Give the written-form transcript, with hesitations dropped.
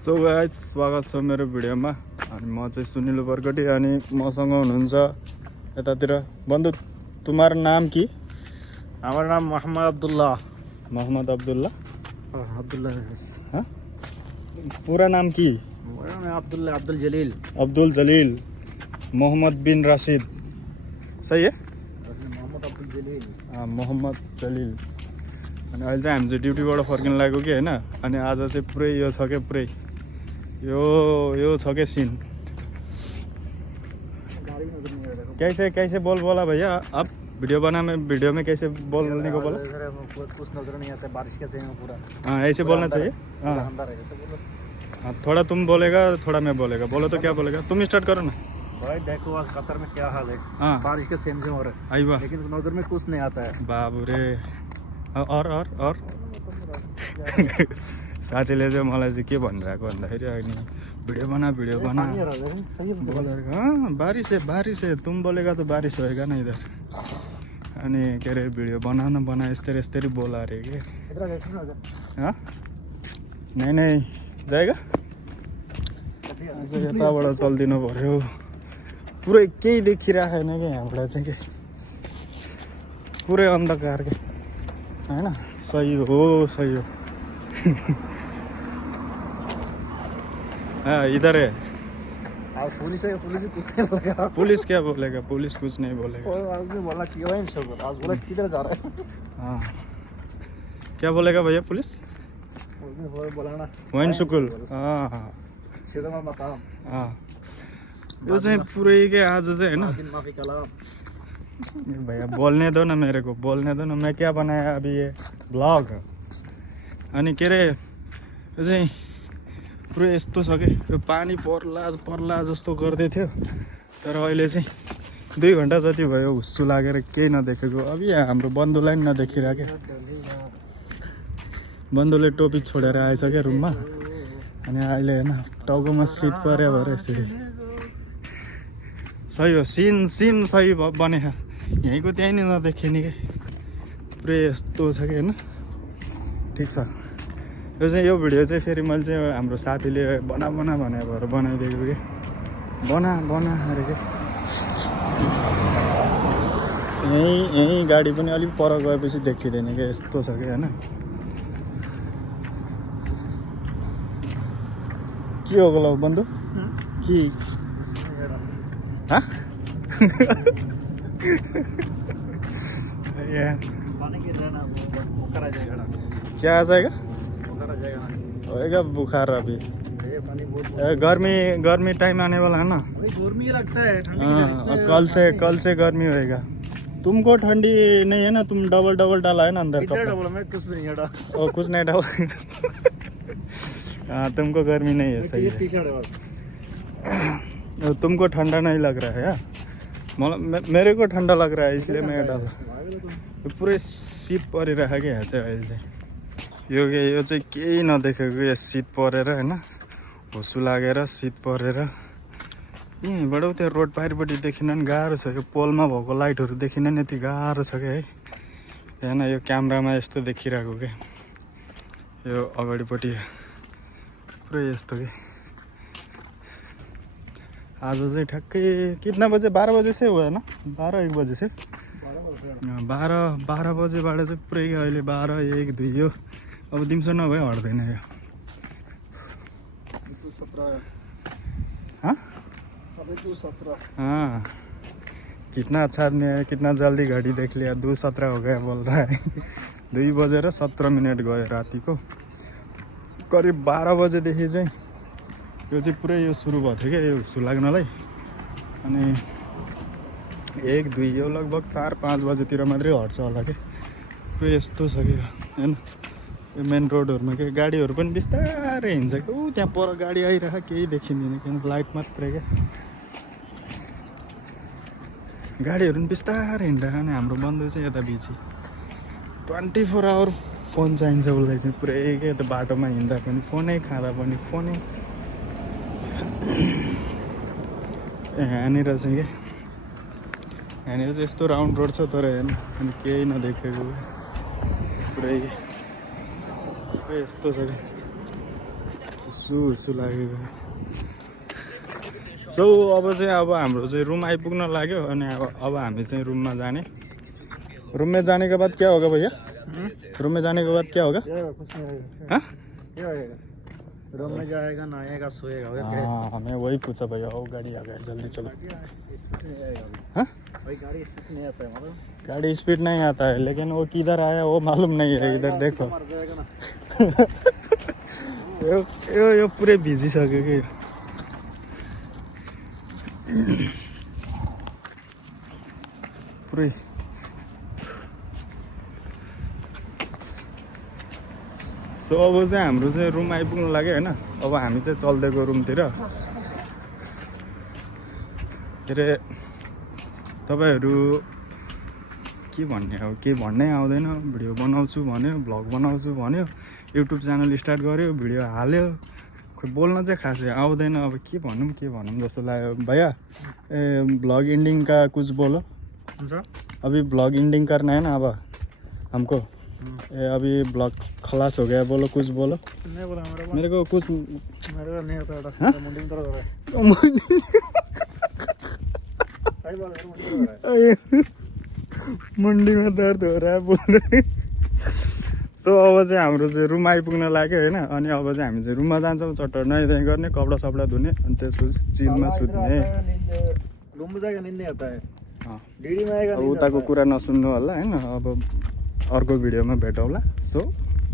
So guys स्वागत छ मेरो भिडियोमा। अनि म चाहिँ सुनिल बरकटी अनि मसँग हुनुहुन्छ यतातिर बन्धु। तुम्हारा नाम की? हमारा नाम मोहम्मद अब्दुल्ला। मोहम्मद अब्दुल्ला? अब्दुल्ला। हाँ, पूरा नाम की? मेरा नाम अब्दुल्ला अब्दुल जलील। अब्दुल जलील मोहम्मद बिन राशिद, सही है? मोहम्मद अब्दुल जलील। मोहम्मद जलील। अनि अहिले चाहिँ हामी चाहिँ ड्युटीबाट फर्किन लाग्यो कि होइन। अनि आज चाहिँ पुरै यो छ क्या, पुरै यो छ क्या सीन। कैसे कैसे बोला भैया आप? वीडियो में कैसे बोलने को बोला? कुछ नजर नहीं आता, बारिश कैसे है पूरा। हाँ, ऐसे बोलना चाहिए। हाँ, थोड़ा तुम बोलेगा थोड़ा मैं बोलेगा। बोलो तो क्या बोलेगा? तुम स्टार्ट करो ना भाई। देखो आज कतर में क्या हाल है। हाँ, बारिश के सेम हो रहा है। आई वाह, लेकिन नजर में कुछ नहीं आता है। बाबू रे। और साथीले चाहिँ मलाई चाहिँ के भनिरहेको भन्दाखेरि अनि भिडियो बना सही बोलेगा। हाँ, बारिश है तुम बोलेगा तो बारिश होएगा ना इधर। अनि के अरे भिडियो बना यस्तरी बोला अरे के। हाँ, नहीं जाएगा। अझै यताबाट चल्दिनु पर्यो। पुरै केही देखिरहेको छैन क्या यहाँबाट चाहिँ के, पुरै अन्धकार के हैन। सही हो हाँ, इधर है। आज पुलिस है, पुलिस भी कुछ नहीं बोलेगा। पुलिस क्या बोलेगा? पुलिस कुछ नहीं बोलेगा। आज ने बोला कि वाइन शुगर, आज बोला किधर जा रहा है। हाँ, क्या बोलेगा भैया पुलिस? उसने बोला ना वाइन सुकुल। हाँ, सीधा मकाम। हाँ, यो चाहिँ पुरै के आज चाहिँ हैन। माफी कलाम। भैया बोलने दो ना मेरे को, बोलने दो ना। मैं क्या बनाया अभी, ये ब्लॉग। अनि के अरे यो चाहिँ पुरै यस्तो छ कि यो पानी पर्ला जस्तो गर्दै थियो। तर अहिले चाहिँ 2 घन्टा जति भयो हुस्सु लागेर केही नदेखेको। अब यहाँ हाम्रो बन्धुलाई पनि नदेखिरहेको। बन्धुले टोपी छोडेर आएछ क्या रुममा। अनि अहिले होइन टाउकोमा शीत पर्यो भएर यसरी। सही हो, सिन सही बनेको। यहीँको त्यहीँ नै नदेखिने कि पुरै यस्तो छ कि होइन। ठिक छ। यो भिडियो चाहिँ फेरि मैले चाहिँ हाम्रो साथीले बना भने भएर बनाइदिएको कि बना अरे के। यहीँ गाडी पनि अलिक पर गएपछि देखिँदैन क्या, यस्तो छ कि होइन। के हो गलो बन्धु कि? हाँ? क्या आ जाएगा? होएगा बुखार अभी। गर्मी टाइम आने वाला है ना। गर्मी लगता है। हाँ, कल से गर्मी होएगा। तुमको ठंडी नहीं है ना? तुम डबल डाला है ना अंदर कपड़ा। मैं कुछ भी नहीं डाला। और कुछ नहीं डाला। हाँ, तुमको गर्मी नहीं है, सही है। टी-शर्ट है बस। तुमको ठंडा नहीं लग रहा है यार? मेरे को ठंडा लग रहा है, इसलिए मैं डाला। पुरै शीत परिरहेको क्या यहाँ चाहिँ अहिले चाहिँ। यो चाहिँ केही नदेखेको यो शीत परेर होइन, हुस्सु लागेर शीत परेर। यहीँबाट त्यो रोड पारिपट्टि देखिन नि गाह्रो छ। यो पोलमा भएको लाइटहरू देखिन नि यति गाह्रो छ क्या है। होइन, यो क्यामेरामा यस्तो देखिरहेको क्या। यो अगाडिपट्टि पुरै यस्तो कि। आज चाहिँ ठ्याक्कै कितना बजे? 12 बजे से हुआ है ना? 12-1 बजे से 12 बजेबाट चाहिँ पुरै अहिले 12-1-2 यो अब दिउँसो नभए हट्दैन यो। हाँ, हाँ, कितना अच्छा आदमी है, कितना जल्दी घड़ी देख लिया। 2:17 हो गया बोल रहा है। 2:17 गयो रातिको। करिब 12 बजेदेखि चाहिँ यो चाहिँ पुरै यो सुरु भएको थियो क्या यो हुस्सु लाग्नलाई। अनि 1-2 यो लगभग 4-5 बजेतिर मात्रै हट्छ होला कि। पुरै यस्तो छ कि होइन। यो मेन रोडहरूमा के गाडीहरू पनि बिस्तारै हिँड्छ कि। त्यहाँ पर गाडी आइरहेको केही देखिँदैन किन, लाइट मात्रै क्या। गाडीहरू पनि बिस्तारै हिँड्दैन। अनि हाम्रो बन्धु चाहिँ यता बिची 24 आवर फोन चाहिन्छ उसलाई चाहिँ पुरै के। त बाटोमा हिँड्दा पनि फोनै, खाँदा पनि फोनै। यहाँनिर चाहिँ के, यहाँनिर चाहिँ यस्तो राउन्ड रोड छ तर हेर्नु अनि केही नदेखेको पुरै यस्तो छ कि हुसु लागेको सो अब चाहिँ अब हाम्रो चाहिँ रुम आइपुग्न लाग्यो अनि अब हामी चाहिँ रुममा जाने रूम में जाने के बाद क्या होगा भैया रूम में जाने के बाद क्या होगा कुछ नहीं होगा। हाँ क्या होएगा? रूम में जाएगा, नहाएगा, सोएगा। हाँ हमें वही पूछा भैया वो गाड़ी आ गया जल्दी चलो हाँ भाई गाड़ी स्पीड नहीं आता है मतलब गाड़ी स्पीड नहीं आता है लेकिन वो किधर आया वो मालूम नहीं है इधर देखो मर जाएगा ना। यो पुरै भिजिसक्यो कि पुरै सो अब चाहिँ हाम्रो चाहिँ रुम आइपुग्नु लाग्यो होइन अब हामी चाहिँ चल्दैको रुमतिर के अरे तपाईँहरू के भन्ने अब केही भन्नै आउँदैन भिडियो बनाउँछु भन्यो भ्लग बनाउँछु भन्यो युट्युब च्यानल स्टार्ट गर्यो भिडियो हाल्यो खोइ बोल्न चाहिँ खासै आउँदैन अब के भनौँ जस्तो लाग्यो भैया ब्लॉग एंडिंग का कुछ बोलो अभी ब्लॉग एंडिंग करना है ना अब हमको अभी ब्लॉग खलास हो गया बोलो कुछ बोलो नहीं बोला मेरे को कुछ मेरे को नहीं आता है हाँ? मुंडी में दर्द हो रहा है सही बात है मुंडी में दर्द हो रहा है मुंडी में दर्द हो रहा है बोल रहे सो अब चाहिँ हाम्रो चाहिँ रुम आइपुग्न लाग्यो होइन अनि अब चाहिँ हामी चाहिँ रुममा जान्छौँ चट्ट नुहाइधुवाइ गर्ने कपडा सपडा धुने अनि त्यसपछि चिलमा सुत्ने रूम में जाएगा नींद नहीं आता है अँ। डीडी में आएगा अब उताको कुरा नसुन्नु होला होइन अब अर्को भिडियोमा भेटौँला सो